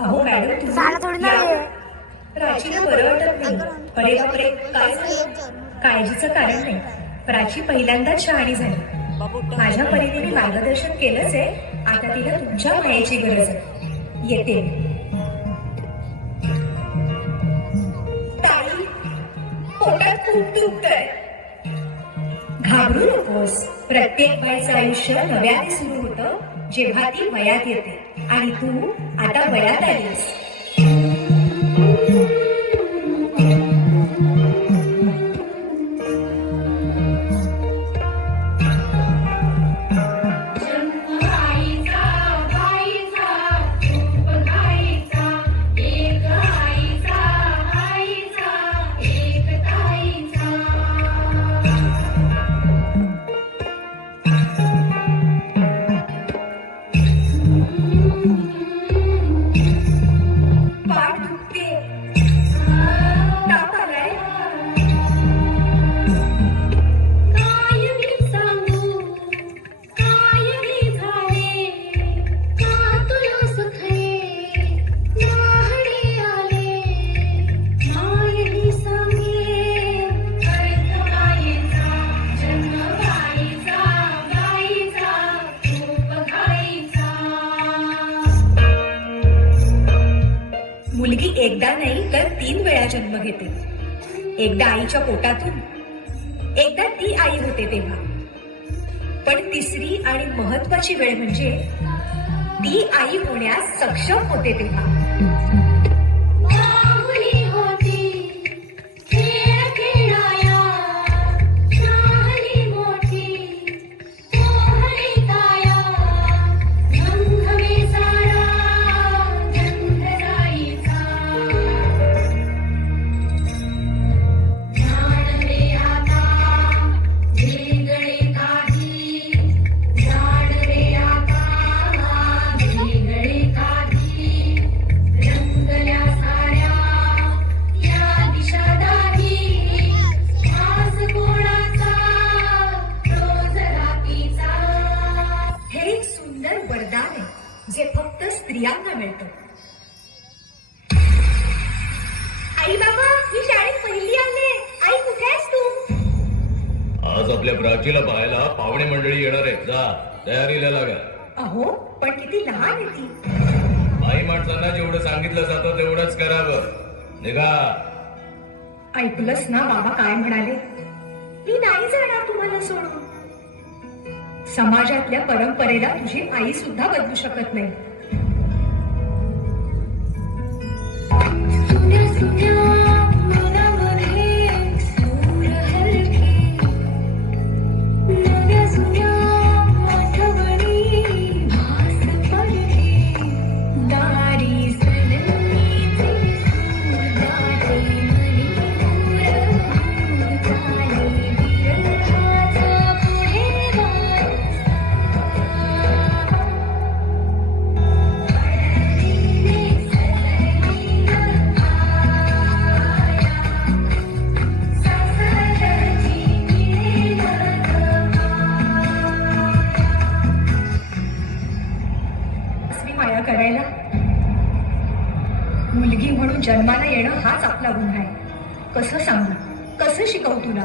अहो मॅडम झालं थोडी तुम्ही नाही प्राचीला बरं वाटत नाही. अरे बापरे, काय झालं? काळजीचं कारण नाही. प्राची पहिल्यांदाच शहाणी झाली. माझ्या परीने मी मार्गदर्शन केलंच आहे. आता तिला तुमच्या मायेची गरज आहे. येते मी. ताई, पोटात खूप दुखतंय. घाबरू नकोस. प्रत्येक बाईचं आयुष्य नव्याने सुरू होतं जेव्हा ती वयात येते. आणि तू आता वयात आलीस. पाठ दुखते. ताप आलाय. मुलगी एकदा नाही तर 3 वेळा जन्म घेते. एकदा आईच्या पोटातून, एकदा ती आई होते तेव्हा. पण तिसरी आणि महत्वाची वेळ म्हणजे ती आई होण्यास सक्षम होते तेव्हा. वरदान आहे जे फक्त स्त्रियांना मिळतं. आई बाबा, मी शाळेत पहिली आले. आई कुठे आहेस तू? आज आपल्या प्राचीला पाहायला पाहुणे मंडळी येणार आहेत. जा, तयारीला लागा. अहो, पण किती लहान आहे ती. आई माणसांना जेवढं सांगितलं जातं तेवढंच करावं. निघा. ऐकलंस ना बाबा काय म्हणाले? मी नाही जाणार तुम्हाला सोडून. समाजातल्या परंपरेला तुझी आई सुद्धा बदलू शकत नाही. माया करायला मुलगी म्हणून जन्माला येणं हाच आपला गुन्हा आहे. कसं सांगू, कसं शिकवू तुला?